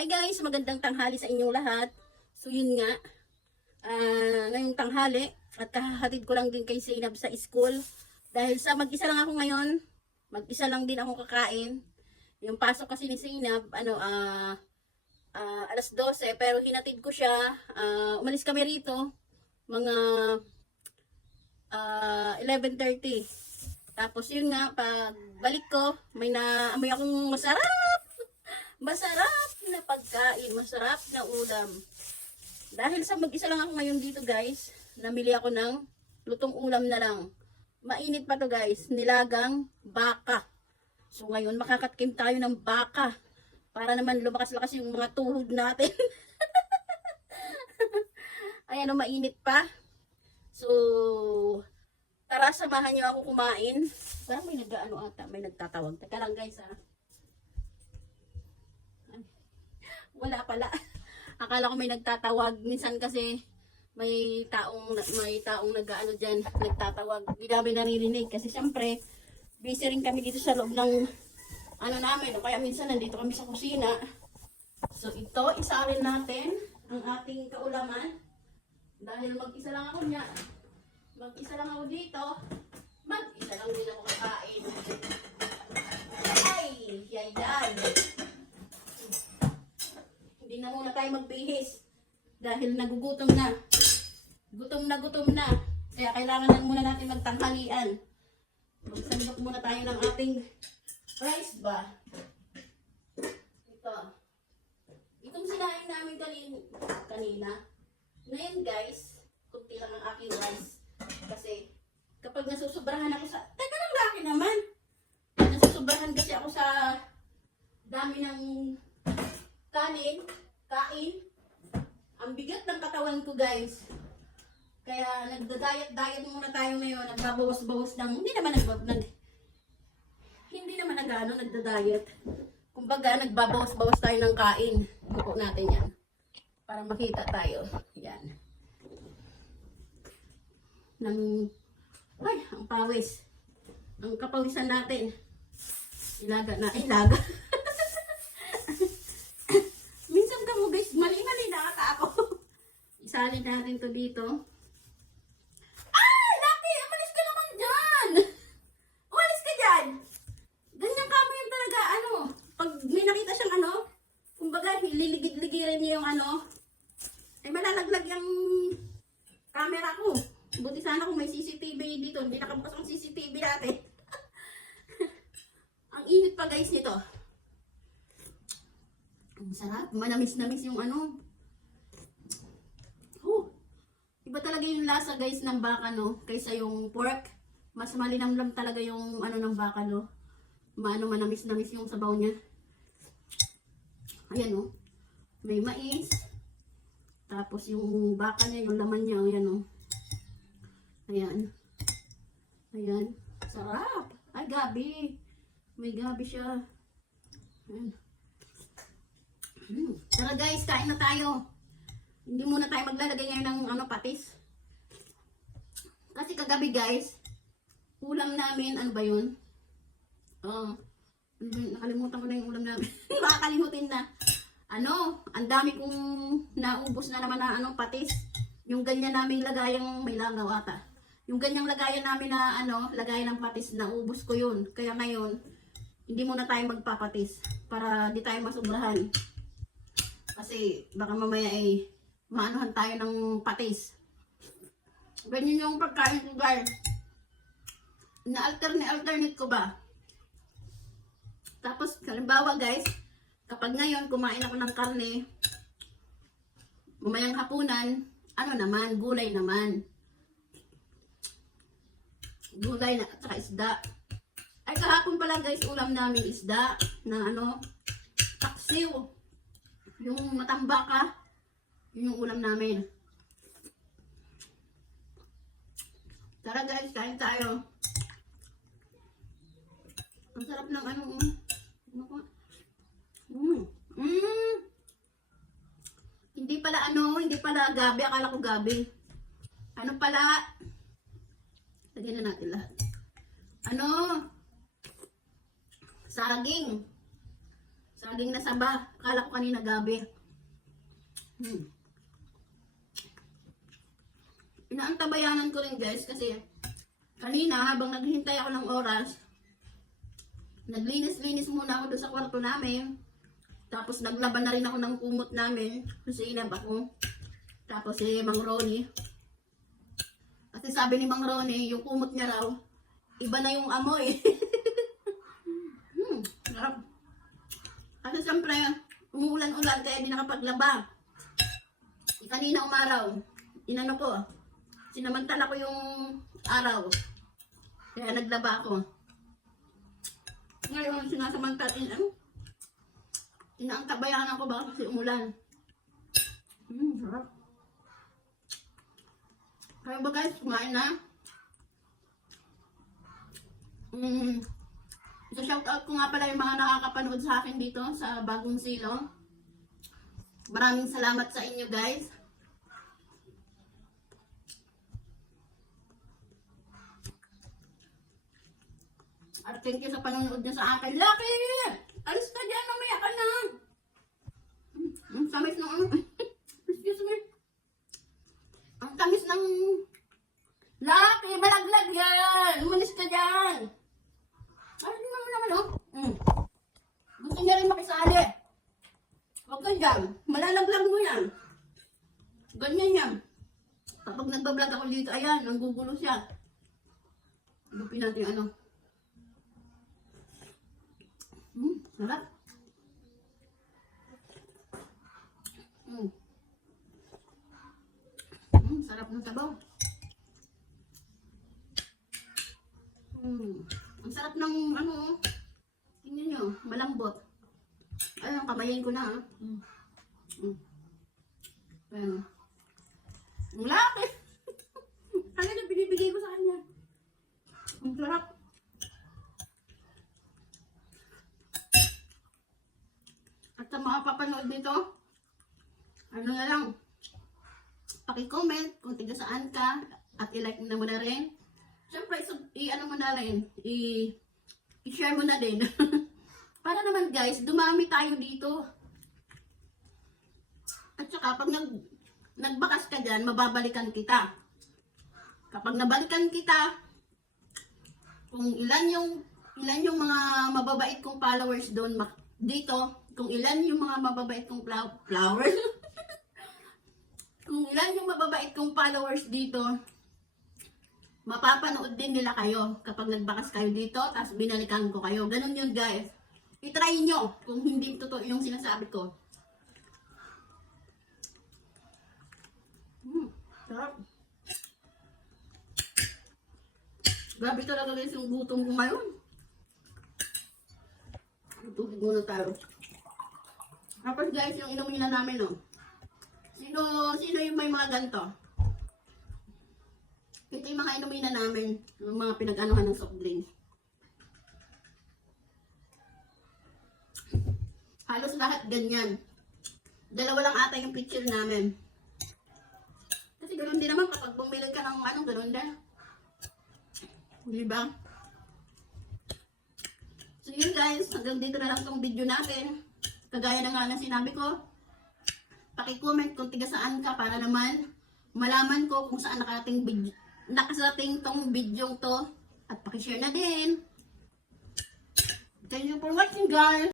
Hi guys, magandang tanghali sa inyong lahat. So yun nga, ngayong tanghali at kahahatid ko lang din kay Zainab sa school. Dahil sa mag-isa lang ako ngayon, mag-isa lang din ako kakain. Yung pasok kasi ni Zainab, alas 12, pero hinatid ko siya. Umalis kami rito, mga 11:30. Tapos yun nga, pag balik ko, may naamoy akong masarap na pagkain, masarap na ulam. Dahil sa mag-isa lang ako ngayon dito guys, namili ako ng lutong ulam na lang. Mainit pa to guys, nilagang baka. So ngayon makakatkim tayo ng baka para naman lumakas-lakas yung mga tuhod natin. Ayan o, mainit pa. So tara, samahan niyo ako kumain. Parang may may nagtatawag. Teka lang guys ha. Wala pala. Akala ko may nagtatawag. Minsan kasi may taong nag-ano diyan, nagtatawag. Hindi namin naririnig kasi siyempre busy rin kami dito sa loob ng namin. Kaya minsan nandito kami sa kusina. So ito, isalin natin ang ating kaulaman. Dahil mag-isa lang ako niya. Mag-isa lang ako dito. Mag-isa lang din ako kakain. Ay! Yay! Hindi na muna tayo magbihis dahil nagugutom na. Gutom na. Kaya kailangan lang muna natin magtanghalian. Magsandok muna tayo ng ating rice ba. Itong sinain namin kanina. Ngayon guys, kunti lang ang aking rice. Kasi kapag nasusobrahan ako sa... Teka lang, laki naman. Nasusobrahan kasi ako sa dami ng kain. Ang bigat ng katawan ko guys. Kaya nagda-diet muna tayo ngayon. Nagbabawas-bawas ng, hindi naman nagda-diet. Kumbaga nagbabawas-bawas tayo ng kain. Buko natin yan. Para makita tayo. Yan. Ang pawis. Ang kapawisan natin. Ilaga. Minsan ka mo guys, mali-mali na ako. Isalin natin to dito. Ay! Lucky! Umalis ka naman dyan! Umalis ka dyan! Ganyan ka mo yung talaga, pag may nakita siyang kumbaga, liligid-ligirin niya yung ay malalaglag yung camera ko. Buti sana kung may CCTV dito, hindi nakabukas ang CCTV natin. Ang init pa guys nito. Ang sarap. Manamis-namis yung Iba talaga yung lasa guys ng baka kaysa yung pork. Mas malinamlam talaga yung ng baka manamis-namis yung sabaw niya. Ayan may mais. Tapos yung baka niya, yung laman niya, Ayan. Sarap. Ay, gabi. May gabi siya. Ayan. Tara guys, kain na tayo. Hindi muna tayo maglalagay ngayon ng patis. Kasi kagabi guys, ulam namin, ano ba yun? Nakalimutan ko na yung ulam namin. Makakalimutin na. Ang dami kong naubos na naman na patis. Yung ganyan naming lagayang may langaw ata. Yung ganyang lagayan namin na lagayan ng patis, naubos ko yun. Kaya ngayon, hindi muna tayo magpapatis para di tayo masubrahan. Kasi baka mamaya maanuhan tayo ng patis. Ganyan yung pagkain ko guys. Na-alternate ko ba? Tapos halimbawa guys, kapag ngayon kumain ako ng karne, mamayang hapunan, gulay naman. Gulay na at isda. Ay kahapon pala guys, ulam namin isda na taksiw. Yung matambaka, yun yung ulam namin. Tara guys, kain tayo. Ang sarap ng Hindi pala gabi, akala ko gabi. Lagyan na natin lahat. Saging. Saging na saba. Akala ko kanina gabi. Inaantabayanan ko rin guys kasi kanina habang naghihintay ako ng oras, naglinis-linis muna ako doon sa kwarto namin. Tapos naglaban na rin ako ng kumot namin. Kasi inab ako. Tapos si Mang Ronnie. Kasi sabi ni Mang Ronnie, yung kumot niya raw, iba na yung amoy. Sarap. Kasi siyempre, umuulan-ulan kaya di nakapaglaba. Kanina umaraw, inano ko, sinamantala ko yung araw. Kaya naglaba ako. Ngayon, sinasamantala, inaangkabayan ako ba kasi umulan. Sarap. Kaya ba guys, kumain na? So shoutout ko nga pala yung mga nakakapanood sa akin dito sa Bagong Silong. Maraming salamat sa inyo guys. At thank you sa panonood niyo sa akin. Lucky! Alis ka dyan, mamaya ka na. Ang tamis ng excuse me. Ang tamis ng Lucky, malaglag yan. Umalis ka dyan. Ano naman oh. Gusto niya rin makisali. Huwag ka dyan. Malalaglag mo yan. Ganyan yan. Kapag nagbablog ako dito, ayan, nanggugulo siya. Lupin natin ano. Sarap. Sarap ng sabaw. Ang sarap ng ano, tingnan nyo, malambot. Ayun, kamayin ko na. Ayan. Ang laki. Ano na binibigay ko sa kanya. Ang sarap. At sa mga papanood nito, ano na lang, paki-comment kung tiga saan ka at i-like mo na rin. Siyempre, i-ano mo na rin, i-share mo na din. Para naman guys, dumami tayo dito. At saka, pag nagbakas ka dyan, mababalikan kita. Kapag nabalikan kita, kung ilan yung mga mababait kong followers doon dito, kung ilan yung mga mababait kong flowers, kung ilan yung mababait kong followers dito, mapapanood din nila kayo kapag nagbakas kayo dito, tapos binalikan ko kayo. Ganun yun guys. I-try nyo kung hindi totoo yung sinasabi ko. Sarap. Grabe talaga guys yung gutom ko ngayon. Tubig muna tayo. Tapos guys, yung inumin na namin, no? Sino yung may mga ganito? Ito yung mga inumin na namin, yung mga pinag-anuhan ng soft drinks. Halos lahat ganyan. Dalawa lang ata yung picture namin. Kasi ganoon din naman kapag bumili ka ng ano, ganoon din. Diba? So yun guys, hanggang dito na lang tong video natin. Kagaya na nga na sinabi ko, paki-comment kung tiga saan ka para naman malaman ko kung saan nakasarating tong video to. At paki-share na din. Thank you for watching guys.